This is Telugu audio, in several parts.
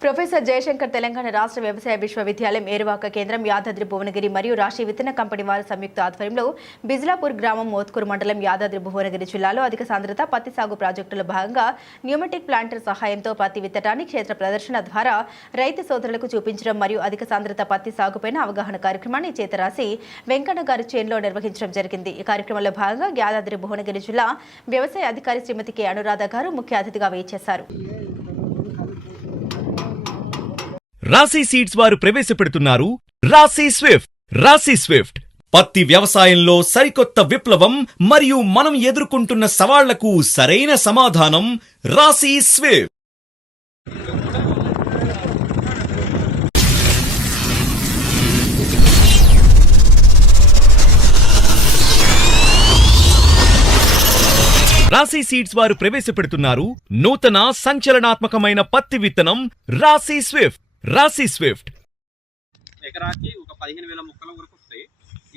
ప్రొఫెసర్ జయశంకర్ తెలంగాణ రాష్ట్ర వ్యవసాయ విశ్వవిద్యాలయం ఏరువాక కేంద్రం యాదాద్రి భువనగిరి మరియు రాష్ట్రీయ విత్తన కంపెనీ వారి సంయుక్త ఆధ్వర్యంలో బిజ్లాపూర్ గ్రామం మోత్కూరు మండలం యాదాద్రి భువనగిరి జిల్లాలో అధిక సాంద్రత పత్తి సాగు ప్రాజెక్టులో భాగంగా న్యూమెటిక్ ప్లాంటర్ సహాయంతో పత్తి విత్తటాన్ని క్షేత్ర ప్రదర్శన ద్వారా రైతు సోదరులకు చూపించడం మరియు అధిక సాంద్రత పత్తి సాగుపైన అవగాహన కార్యక్రమాన్ని చేతరాసి వెంకన్న గారి చేన్లో నిర్వహించడం జరిగింది. ఈ కార్యక్రమంలో భాగంగా యాదాద్రి భువనగిరి జిల్లా వ్యవసాయ అధికారి శ్రీమతి కె. అనురాధ గారు ముఖ్య అతిథిగా వేచేశారు రాశి సీడ్స్ వారు ప్రవేశపెడుతున్నారు రాశి స్విఫ్ట్ రాశి స్విఫ్ట్. పత్తి వ్యవసాయంలో సరికొత్త విప్లవం మరియు మనం ఎదుర్కొంటున్న సవాళ్ళకు సరైన సమాధానం రాశి స్విఫ్ట్. రాశి సీడ్స్ వారు ప్రవేశపెడుతున్నారు నూతన సంచలనాత్మకమైన పత్తి విత్తనం రాశి స్విఫ్ట్. రాశి స్విఫ్ట్. ఎకరాకి ఒక పదిహేను వేల మొక్కల వరకు వస్తాయి.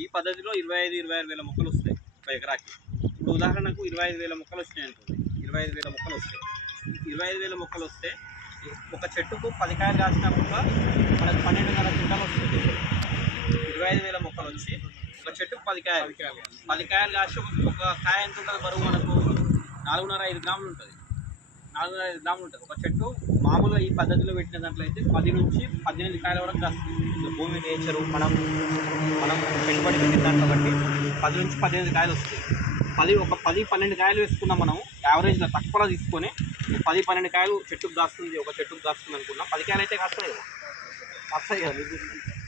ఈ పద్ధతిలో ఇరవై ఐదు ఇరవై ఆరు వేల మొక్కలు వస్తాయి ఒక ఎకరాకి. ఇప్పుడు ఉదాహరణకు ఇరవై ఐదు వేల మొక్కలు వచ్చినాయి అనుకోండి. ఇరవై ఐదు వేల మొక్కలు వస్తాయి. ఇరవై ఐదు వేల మొక్కలు వస్తే ఒక చెట్టుకు పది కాయలు కాసినా కూడా మనకు పన్నెండున్నర క్వింటాలు వస్తుంది. ఇరవై ఐదు వేల మొక్కలు వచ్చి ఒక చెట్టుకు పది కాయలు పది కాయలు కాసి ఒక- ఒక కాయ ఎంత ఉంటుంది? బరువు మనకు నాలుగున్నర ఐదు గ్రాములు ఉంటుంది. నాలుగు ఐదు గ్రాములు ఉంటుంది. ఒక చెట్టు మామూలుగా ఈ పద్ధతిలో పెట్టిన దాంట్లో అయితే పది నుంచి పద్దెనిమిది కాయల వరకు కాస్తుంది. భూమి నేచరు మనం మనం పెట్టుబడి పెట్టిన దాంట్లో బట్టి పది నుంచి పద్దెనిమిది కాయలు వస్తాయి. పది ఒక పది పన్నెండు కాయలు వేసుకున్నాం మనం యావరేజ్లో తక్కువలో తీసుకొని పది పన్నెండు కాయలు చెట్టుకు దాస్తుంది ఒక చెట్టుకు దాస్తుంది అనుకున్నా పది కాయలు అయితే కాస్తాయి కదా. వస్తాయి కదా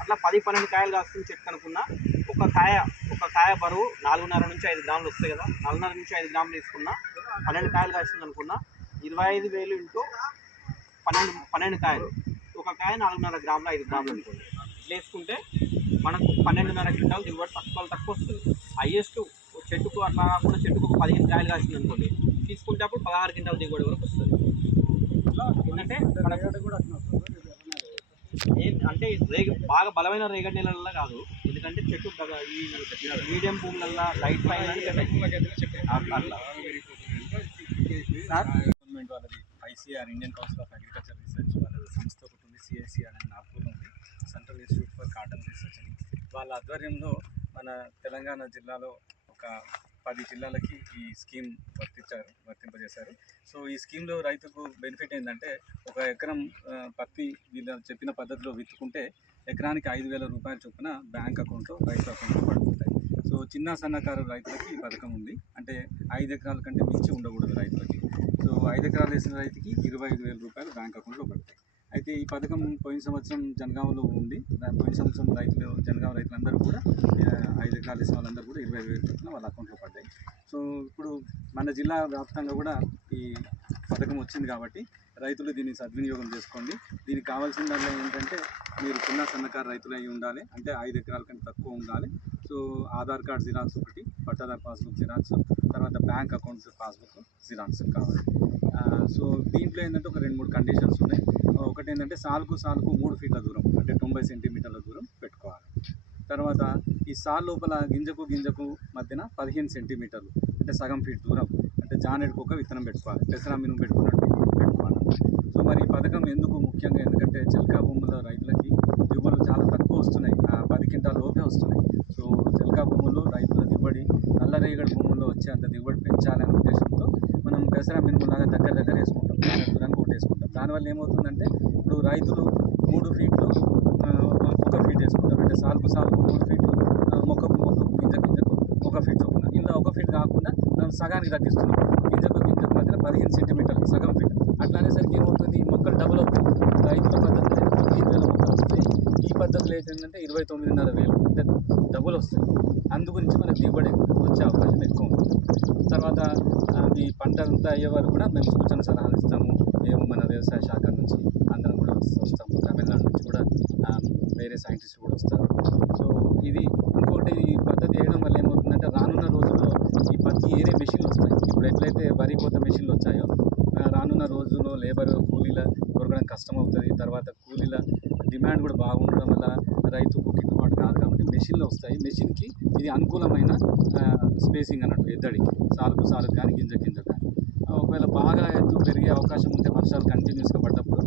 అట్లా పది పన్నెండు కాయలు కాస్తుంది చెట్టు అనుకున్నా ఒక కాయ ఒక కాయ బరువు నాలుగున్నర నుంచి ఐదు గ్రాములు వస్తాయి కదా. నాలుగున్నర నుంచి ఐదు గ్రాములు తీసుకున్నా పన్నెండు కాయలు కాసింది అనుకున్నా ఇరవై ఐదు వేలు ఇంటూ పన్నెండు పన్నెండు కాయలు. ఒక కాయ నాలుగున్నర గ్రాములు ఐదు గ్రాములు అనుకోండి. ఇట్లా వేసుకుంటే మనకు పన్నెండున్నర క్వింటాలు దిగుబడి తక్కువ తక్కువ వస్తుంది హైయెస్ట్ చెట్టుకు అట్లా కాకుండా చెట్టుకు ఒక పదిహేను కాయలు కాసింది అనుకోండి తీసుకుంటే అప్పుడు పదహారు క్వింటాల దిగుబడి వరకు వస్తుంది. ఎందుకంటే ఏం అంటే రేగ బాగా బలమైన రేగడి నెలల్లో కాదు. ఎందుకంటే చెట్టు ఈ మీడియం భూములల్లో లైట్ పైన అట్లా. అట్లా. అనేది ICR Indian Council of Agriculture Research వాళ్ళ సంస్థ ఒకటి ఉంది సిఐసిఆర్ అని నాగ్పూర్లో ఉంది. Central Institute for Cotton Research అని. వాళ్ళ ఆధ్వర్యంలో మన తెలంగాణ జిల్లాలో ఒక పది జిల్లాలకి ఈ స్కీమ్ వర్తించారు వర్తింపజేశారు. సో ఈ స్కీమ్లో రైతుకు బెనిఫిట్ ఏంటంటే ఒక ఎకరం పత్తి వీళ్ళ చెప్పిన పద్ధతిలో విత్తుకుంటే ఎకరానికి ఐదు వేల రూపాయల చొప్పున బ్యాంక్ అకౌంట్లో రైతు అకౌంట్లో పడుతుంటాయి. సో చిన్న సన్నకారు రైతులకి ఈ పథకం ఉంది. అంటే ఐదు ఎకరాల కంటే మించి ఉండకూడదు రైతులకి. ఐదు ఎకరాలు వేసిన రైతుకి ఇరవై ఐదు వేల రూపాయలు బ్యాంక్ అకౌంట్లో పడతాయి. అయితే ఈ పథకం పోయిన సంవత్సరం జనగాంలో ఉంది పోయిన సంవత్సరం రైతులు జనగాం రైతులందరూ కూడా ఐదు ఎకరాలు వేసిన వాళ్ళందరూ కూడా ఇరవై ఐదు వేలు రూపాయలు వాళ్ళ అకౌంట్లో పడ్డాయి. సో ఇప్పుడు మన జిల్లా వ్యాప్తంగా కూడా ఈ పథకం వచ్చింది కాబట్టి రైతులు దీన్ని సద్వినియోగం చేసుకోండి. దీనికి కావాల్సిందల్లా ఏంటంటే మీరు చిన్న సన్నకారు రైతులు అయి ఉండాలి. అంటే ఐదు ఎకరాల కంటే తక్కువ ఉండాలి. సో ఆధార్ కార్డ్ జిరాక్స్ ఒకటి పట్టాదార్ పాస్బుక్ జిరాక్స్ తర్వాత బ్యాంక్ అకౌంట్ పాస్బుక్ జిరాక్స్ కావాలి. సో దీంట్లో ఏంటంటే ఒక రెండు మూడు కండిషన్స్ ఉన్నాయి. ఒకటి ఏంటంటే సాలుకు సాల్కు మూడు ఫీట్ల దూరం అంటే తొంభై సెంటీమీటర్ల దూరం పెట్టుకోవాలి. తర్వాత ఈ సాల్ లోపల గింజకు గింజకు మధ్యన పదిహేను సెంటీమీటర్లు అంటే సగం ఫీట్ దూరం అంటే జానెడ్కి ఒక విత్తనం పెట్టుకోవాలి పెసరా మినుము పెట్టుకున్నట్టు పెట్టుకోవాలి. సో మరి ఈ పథకం ఎందుకు ముఖ్యంగా ఎందుకంటే చిల్కా భూముల రైతులకి దిగుబడులు చాలా తక్కువ వస్తున్నాయి. పది కింటాల లోపే వస్తున్నాయి. ఇంకా భూములు రైతుల దిగుబడి నల్లరేగడి భూముల్లో వచ్చే అంత దిగుబడి పెంచాలనే ఉద్దేశంతో మనం పెసరా మినుములాగా దగ్గర దగ్గర వేసుకుంటాం దూరానికి ఒకటి వేసుకుంటాం. దానివల్ల ఏమవుతుందంటే ఇప్పుడు రైతులు మూడు ఫీట్లు ఒక ఫీట్ వేసుకుంటారు. అంటే సాల్కు సాల్కు మూడు ఫీట్లు మొక్కకు మొక్కకు గింజ గింజకు ఒక ఫీట్ చొప్పున. ఇందులో ఒక ఫీట్ కాకుండా మనం సగానికి తగ్గిస్తున్నాం. గింజకు గింజకు మధ్యన పదిహేను సెంటీమీటర్లు సగం ఫీట్. అట్లానే అనేసరికి ఏమవుతుంది ఈ మొక్కలు డబుల్ అవుతాయి రైతుల పద్ధతిలో అయితే పదిహేను వేల మొక్కలు వస్తాయి పద్ధతులు పద్ధతిలో ఏంటంటే ఇరవై తొమ్మిదిన్నర వేలు అంటే డబ్బులు వస్తాయి. అందు గురించి మనకు దిగుబడి వచ్చే అవకాశం ఎక్కువ ఉంటుంది. తర్వాత ఈ పంట అంతా అయ్యే వరకు కూడా మేము సూచన సలహాలు ఇస్తాము. మేము మన వ్యవసాయ శాఖ నుంచి అందరం కూడా వస్తాము. తమిళనాడు నుంచి కూడా వేరే సైంటిస్ట్ కూడా వస్తారు. సో ఇది ఇంకోటి ఈ పద్ధతి వేయడం వల్ల ఏమవుతుందంటే రానున్న రోజుల్లో ఈ పత్తి ఏరే మెషిన్లు వస్తాయి. ఇప్పుడు ఎట్లయితే వరి కోత మెషిన్లు వచ్చాయో రానున్న రోజుల్లో లేబర్ కూలీల దొరకడం కష్టం అవుతుంది తర్వాత కూలీల డిమాండ్ కూడా బాగుండడం వల్ల రైతుకు గిట్టుబాటు కాదు కాబట్టి మెషిన్లు వస్తాయి. మెషిన్కి ఇది అనుకూలమైన స్పేసింగ్ అన్నట్టు ఎద్దడికి. సాలుకు సాలు కానీ గింజ గింజ కానీ. ఒకవేళ బాగా ఎత్తు పెరిగే అవకాశం ఉంటే వర్షాలు కంటిన్యూస్గా పడ్డప్పుడు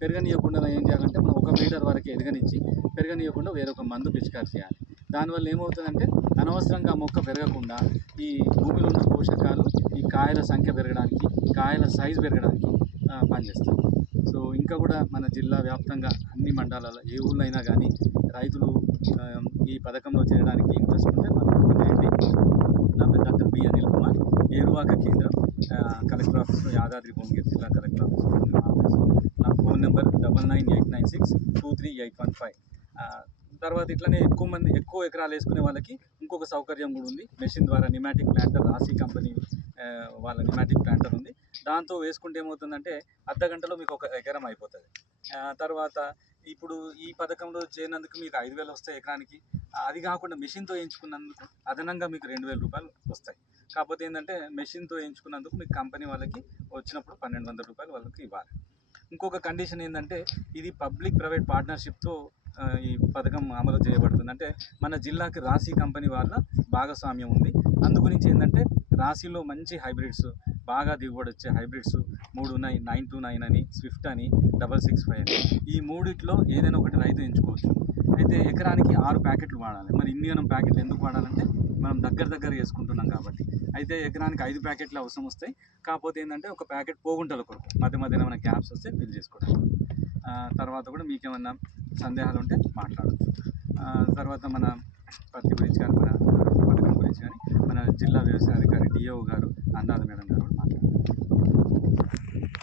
పెరగనీయకుండా ఏం చేయాలంటే మనం ఒక మీటర్ వరకు ఎదగనిచ్చి పెరగనీయకుండా వేరొక మందు పిచికారు చేయాలి. దానివల్ల ఏమవుతుందంటే అనవసరంగా మొక్క పెరగకుండా ఈ భూమిలో ఉన్న పోషకాలు ఈ కాయల సంఖ్య పెరగడానికి కాయల సైజు పెరగడానికి ఆ, సో ఇంకా కూడా మన జిల్లా వ్యాప్తంగా అన్ని మండలాల్లో ఏ ఊళ్ళో అయినా కానీ రైతులు ఈ పథకంలో చేరడానికి ఇంట్రెస్ట్ ఉంటే మాకు చేయండి. నా పేరు డాక్టర్ బి. అనిల్ కుమార్. ఏరువాక కేంద్రం. కలెక్టర్ ఆఫీస్లో యాదాద్రి భువనగిరి జిల్లా కలెక్టర్ ఆఫీస్లో మా ఆఫీస్. నా phone number double nine eight nine six two three eight one five. తర్వాత ఇట్లనే ఎక్కువ మంది ఎక్కువ ఎకరాలు వేసుకునే వాళ్ళకి ఇంకొక సౌకర్యం కూడా ఉంది. మెషిన్ ద్వారా నిమాటిక్ ప్లాంటర్ ఆసీ కంపెనీ వాళ్ళ నిమాటిక్ ప్లాంటర్ ఉంది. దాంతో వేసుకుంటే ఏమవుతుందంటే అర్ధ గంటలో మీకు ఒక ఎకరం అయిపోతుంది. తర్వాత ఇప్పుడు ఈ పథకంలో చేరినందుకు మీకు ఐదు వేలు వస్తాయి ఎకరానికి. అది కాకుండా మెషిన్తో వేయించుకున్నందుకు అదనంగా మీకు రెండు వేల రూపాయలు వస్తాయి. కాకపోతే ఏంటంటే మెషిన్తో వేయించుకున్నందుకు మీకు కంపెనీ వాళ్ళకి వచ్చినప్పుడు పన్నెండు వందల రూపాయలు వాళ్ళకి ఇవ్వాలి. ఇంకొక కండిషన్ ఏంటంటే ఇది పబ్లిక్ ప్రైవేట్ పార్ట్నర్షిప్తో ఈ పథకం అమలు చేయబడుతుంది. అంటే మన జిల్లాకి రాశి కంపెనీ వాళ్ళ భాగస్వామ్యం ఉంది. అందు గురించి ఏంటంటే రాశిలో మంచి హైబ్రిడ్స్ బాగా దిగుబడి వచ్చే హైబ్రిడ్స్ మూడు ఉన్నాయి నైన్ టూ నైన్ అని స్విఫ్ట్ అని డబల్ సిక్స్ ఫైవ్ అని. ఈ మూడిట్లో ఏదైనా ఒకటి రైతు ఎంచుకోవచ్చు. అయితే ఎకరానికి ఆరు ప్యాకెట్లు వాడాలి. మరి ఇన్ని ప్యాకెట్లు ఎందుకు వాడాలంటే మనం దగ్గర దగ్గర వేసుకుంటున్నాం కాబట్టి. అయితే ఎకరానికి ఐదు ప్యాకెట్లు అవసరం వస్తాయి. కాకపోతే ఏంటంటే ఒక ప్యాకెట్ పోగుంటల కొరకు మధ్య మధ్యన ఏమైనా గ్యాప్స్ వస్తే ఫిల్ చేసుకోవడానికి. తర్వాత కూడా మీకేమన్నా సందేహాలు ఉంటే మాట్లాడచ్చు. తర్వాత మన పత్తి గురించి కానీ మన పథకం గురించి కానీ మన జిల్లా వ్యవసాయ అధికారి డిఓ గారు అన్నాథ మేడం గారు మాట్లాడారు.